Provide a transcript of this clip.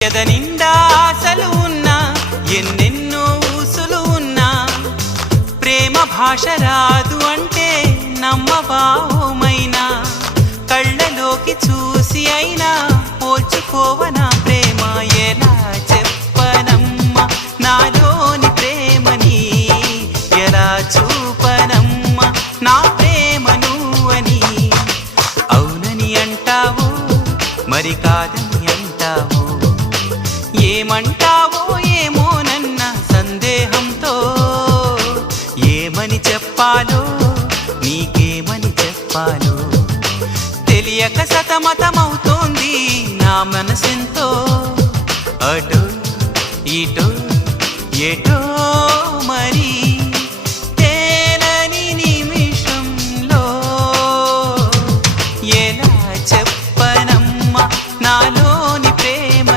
ఎద నిండా ఆశలు ఉన్నా ఎన్నెన్నో ఊసులు ఉన్నా ప్రేమ భాష రాదు అంటే నమ్మబావుమైనా కళ్ళలోకి చూసి అయినా పోల్చుకోవనా ప్రేమ? ఎలా చెప్పనమ్మ? నాలోని ప్రేమని ఎలా చూపనమ్మ? నా ప్రేమ అని అవునని అంటావు మరి కాదని అంటావు? ఏమంటావో ఏమోనన్న సందేహంతో. ఏమని చెప్పాలో నీకేమని చెప్పాలో తెలియక సతమతమవుతోంది నా మనసెంతో. అటు ఇటు